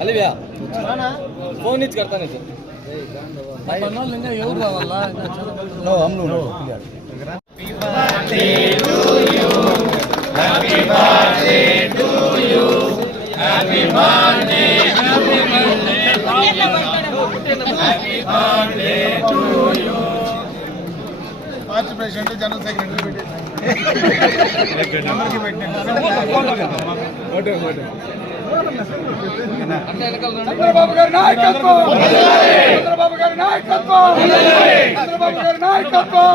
అలివ్యా phone ఇచ్చి కడతా నీకు. ఎవరు రావాలా పార్టీ ప్రెసిడెంట్ జనరల్ సెక్రటరీ నెంబర్కి పెట్టండి చంద్రబాబు గారి నాయకత్వం చంద్రబాబు గారి నాయకత్వం చంద్రబాబు గారి నాయకత్వం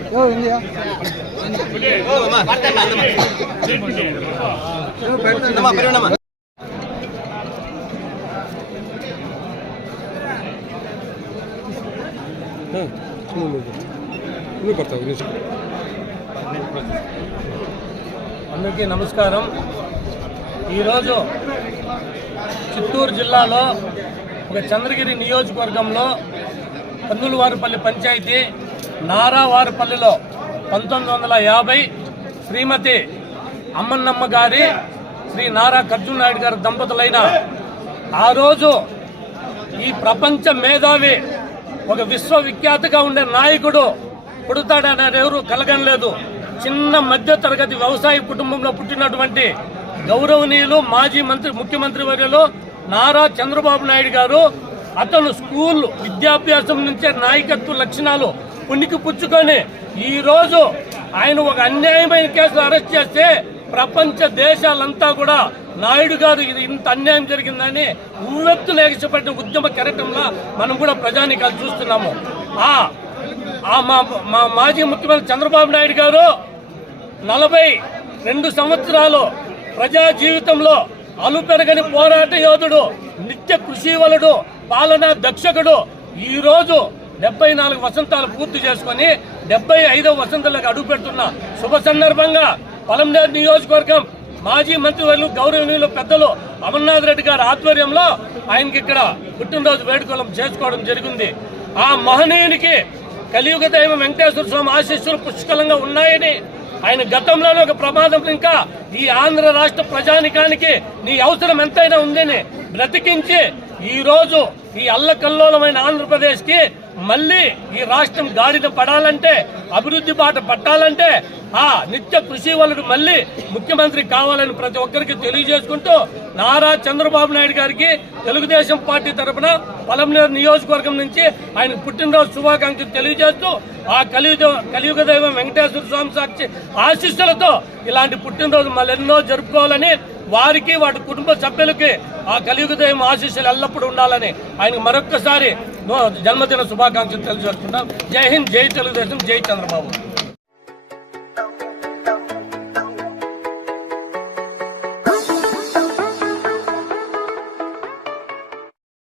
అందరికీ నమస్కారం. ఈరోజు చిత్తూరు జిల్లాలో ఒక చంద్రగిరి నియోజకవర్గంలో పన్నులవారిపల్లి పంచాయతీ నారావారిపల్లిలో పంతొమ్మిది వందల యాభై శ్రీమతి అమ్మన్నమ్మ గారి శ్రీ నారా కర్జున్ నాయుడు గారి దంపతులైన ఆ రోజు ఈ ప్రపంచ మేధావి ఒక విశ్వవిఖ్యాతగా ఉండే నాయకుడు పుడతాడనేది ఎవరు కలగనలేదు చిన్న మధ్య తరగతి వ్యవసాయ కుటుంబంలో పుట్టినటువంటి గౌరవనీయులు మాజీ మంత్రి ముఖ్యమంత్రి వర్యులు నారా చంద్రబాబు నాయుడు గారు అతను స్కూల్ విద్యాభ్యాసం నుంచే నాయకత్వ లక్షణాలు ఉనికి పుచ్చుకొని ఈరోజు ఆయన ఒక అన్యాయమైన కేసులో అరెస్ట్ చేస్తే ప్రపంచ దేశాలంతా కూడా నాయుడు గారు ఇది ఇంత అన్యాయం జరిగిందని ఉవ్వెత్తు లేకపోయిన ఉద్యమ కెరటంలా మనం కూడా ప్రజానికాలు చూస్తున్నాము. ఆ మా మాజీ ముఖ్యమంత్రి చంద్రబాబు నాయుడు గారు నలభై రెండు సంవత్సరాలు ప్రజా జీవితంలో అలుపెరగని పోరాట యోధుడు నిత్య కృషివలుడు పాలనా దక్షకుడు. ఈరోజు డెబ్బై నాలుగు వసంతాలు పూర్తి చేసుకొని డెబ్బై ఐదవ వసంతాలకు అడుగు పెడుతున్న శుభ సందర్భంగా పొలంనేరు నియోజకవర్గం మాజీ మంత్రివర్యులు గౌరవనీయులు పెద్దలు అమర్నాథ్ రెడ్డి గారి ఆధ్వర్యంలో ఆయనకి ఇక్కడ పుట్టినరోజు వేడుకలు చేసుకోవడం జరిగింది. ఆ మహనీయునికి కలియుగ దైవం వెంకటేశ్వర స్వామి ఆశీస్సులు పుష్కలంగా ఉన్నాయని ఆయన గతంలోనే ఒక ప్రమాదం. ఇంకా ఈ ఆంధ్ర రాష్ట్ర ప్రజానికానికి నీ అవసరం ఎంతైనా ఉందని బ్రతికించి ఈ రోజు ఈ అల్లకల్లోలమైన ఆంధ్రప్రదేశ్కి మళ్ళీ ఈ రాష్ట్రం గాడిన పడాలంటే అభివృద్ధి బాట పట్టాలంటే ఆ నిత్య కృషి వలన మళ్ళీ ముఖ్యమంత్రి కావాలని ప్రతి ఒక్కరికి తెలియజేసుకుంటూ నారా చంద్రబాబు నాయుడు గారికి తెలుగుదేశం పార్టీ తరఫున పొలంనేరు నియోజకవర్గం నుంచి ఆయన పుట్టినరోజు శుభాకాంక్షలు తెలియజేస్తూ ఆ కలియుగ కలియుగ దైవం వెంకటేశ్వర స్వామి సాక్షి ఆశీస్సులతో ఇలాంటి పుట్టినరోజు మళ్ళెన్నో జరుపుకోవాలని వారికి వాటి కుటుంబ సభ్యులకి ఆ కలియుగ దైవం ఆశీస్సులు ఎల్లప్పుడూ ఉండాలని ఆయనకు మరొక్కసారి జన్మదిన శుభాకాంక్షలు తెలియజేస్తున్నాం. జై హింద్ జై తెలుగుదేశం జై చంద్రబాబు.